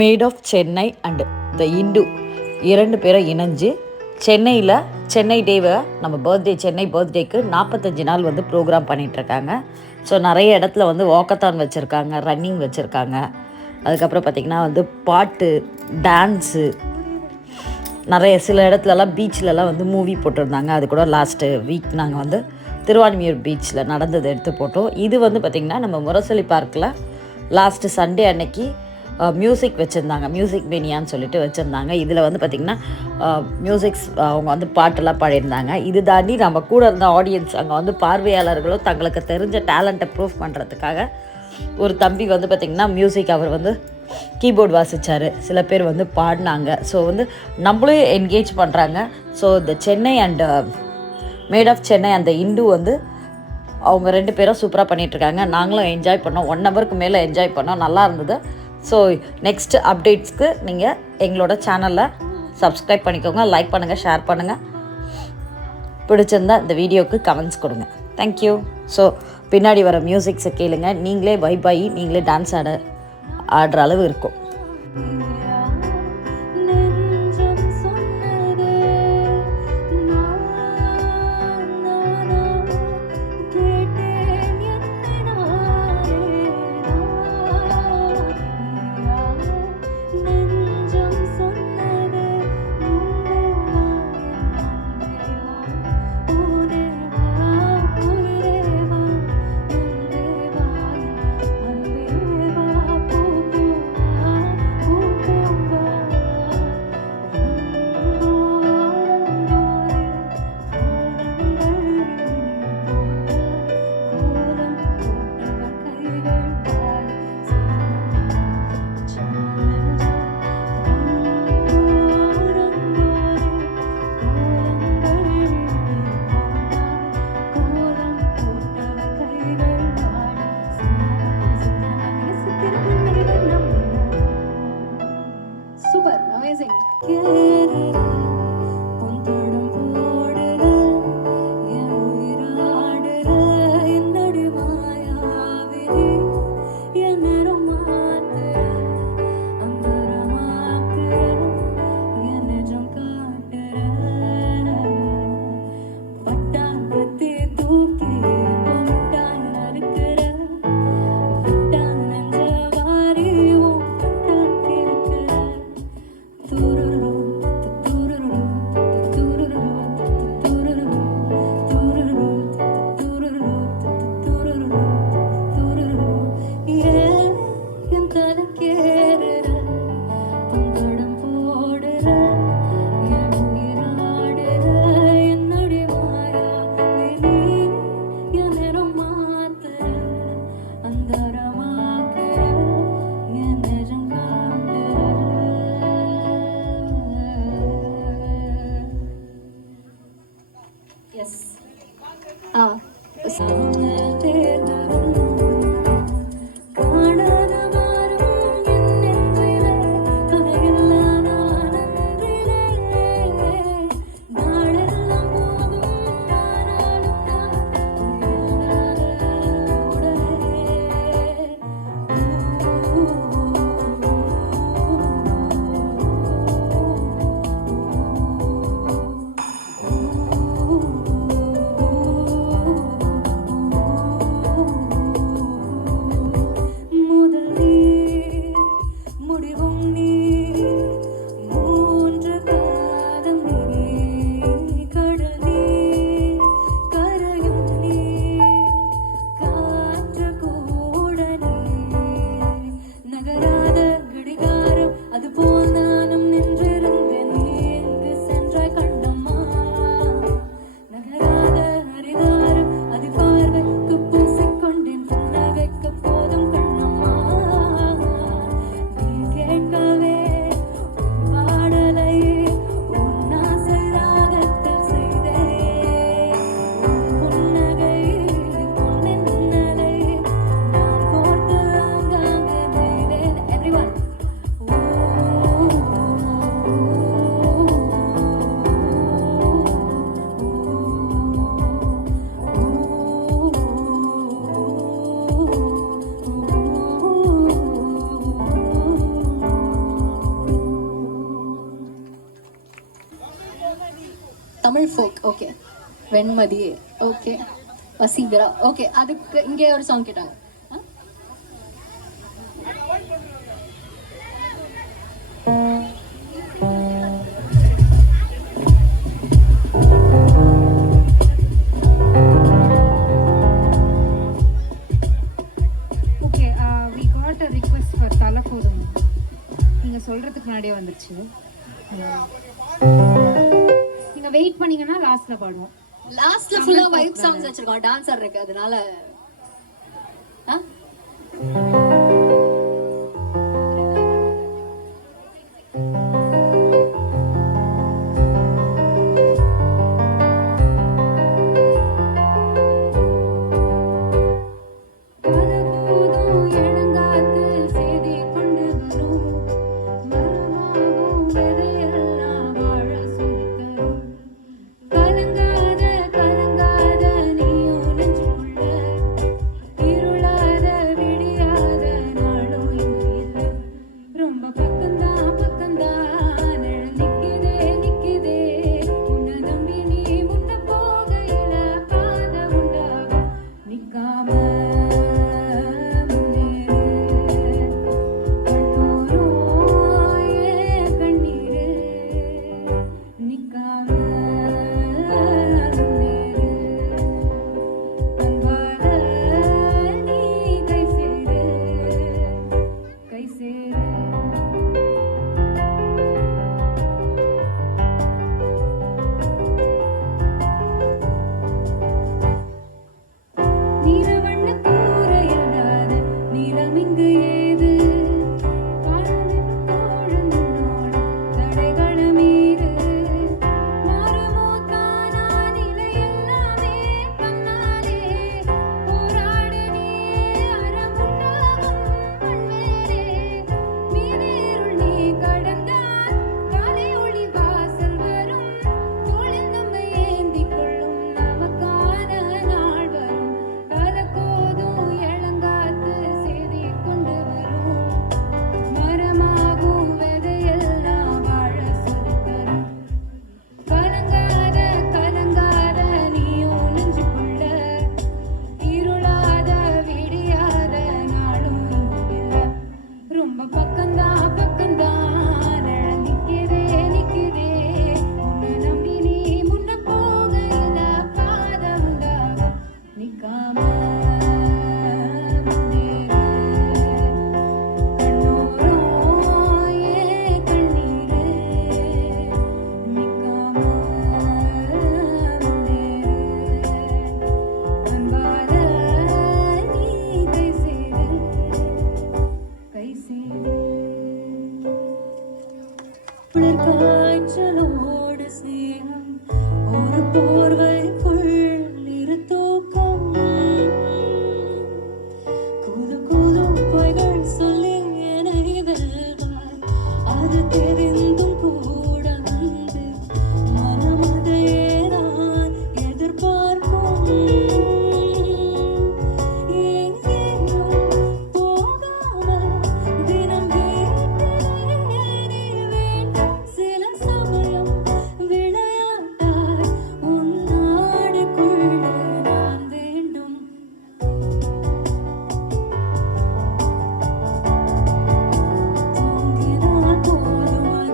Mat of Chennai and the இண்டு 2 பேரும் இணைஞ்சு சென்னையில் சென்னை டேவை நம்ம சென்னை பர்த்டேக்கு 45 நாள் வந்து ப்ரோக்ராம் பண்ணிகிட்ருக்காங்க. ஸோ நிறைய இடத்துல வந்து வாக்கத்தான் வச்சுருக்காங்க, ரன்னிங் வச்சுருக்காங்க. அதுக்கப்புறம் பார்த்திங்கன்னா வந்து பாட்டு, டான்ஸு, நிறைய சில இடத்துலலாம் பீச்சிலலாம் வந்து மூவி போட்டிருந்தாங்க. அது கூட லாஸ்ட்டு வீக் நாங்கள் வந்து திருவான்மியூர் பீச்சில் நடந்தது எடுத்து போட்டோம். இது வந்து பார்த்திங்கன்னா நம்ம முரசொலி பார்க்கில் லாஸ்ட்டு சண்டே அன்னைக்கு மியூசிக் வச்சுருந்தாங்க, மியூசிக் மேனியான்னு சொல்லிட்டு வச்சுருந்தாங்க. இதில் வந்து பார்த்திங்கன்னா மியூசிக்ஸ் அவங்க வந்து பாட்டெல்லாம் பாடியிருந்தாங்க. இது தாண்டி நம்ம கூட இருந்த ஆடியன்ஸ் அங்கே வந்து பார்வையாளர்களும் தங்களுக்கு தெரிஞ்ச டேலண்ட்டை ப்ரூவ் பண்ணுறதுக்காக ஒரு தம்பி வந்து பார்த்திங்கன்னா மியூசிக் அவர் வந்து கீபோர்டு வாசித்தார், சில பேர் வந்து பாடினாங்க. ஸோ வந்து நம்மளும் என்கேஜ் பண்ணுறாங்க. ஸோ இந்த Chennai and made of Chennai அந்த இண்டு வந்து அவங்க 2 பேரும் சூப்பராக பண்ணிகிட்ருக்காங்க. நாங்களும் என்ஜாய் பண்ணோம், 1 ஹவருக்கு மேலே என்ஜாய் பண்ணோம், நல்லா இருந்தது. ஸோ நெக்ஸ்ட் அப்டேட்ஸ்க்கு நீங்கள் எங்களோட சேனலில் சப்ஸ்கிரைப் பண்ணிக்கோங்க, லைக் பண்ணுங்கள், ஷேர் பண்ணுங்கள். பிடிச்சிருந்தா இந்த வீடியோவுக்கு கமெண்ட்ஸ் கொடுங்க. தேங்க்யூ. ஸோ பின்னாடி வர மியூசிக்ஸை கேளுங்க, நீங்களே வைப் ஆகி நீங்களே டான்ஸ் ஆடுற அளவு இருக்கும். Tamil folk. Okay, Venmathi. Okay, Vaseegara. Okay, அதுக்கு இங்கே ஒரு சாங் கேட்டாங்க. Okay, we got a request for தலை போதும். நீங்க சொல்றதுக்கு முன்னாடியே வந்துருச்சு. நீங்க வெயிட் பண்ணீங்கன்னா லாஸ்ட்ல பாடுவோம். லாஸ்ட்ல ஃபுல்லா வைப் சாங்ஸ் வச்சிருக்கோம், டான்சர் இருக்கு, அதனால காய்ச்சலோடு சேரும் ஒரு போர்வைக்குள் நிறுத்தூக்கம் குது குது பொய்கள் சொல்லி என்னை வெல்வாய் அது தெரிந்தும் கூட வந்து மனமதையே நான் எதிர்பார்க்கும் எங்கேயோ போகாமல் தினம் வீட்டிலே நீ வேண்டும் சில சமயம் விளையாட்டாய் உன் நாடுக்குள்ளே நான் வேண்டும் தூங்கினால் போதும்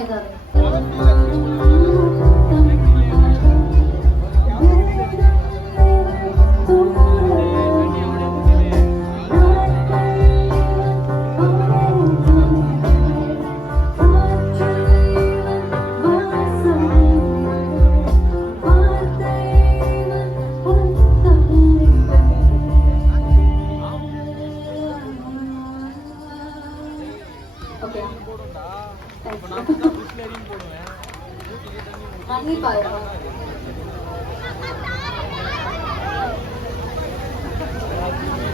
ஏதாவது ஓகே மன்னிப்பா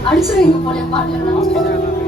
அடிச்சிருவீங்க போல பாட்டு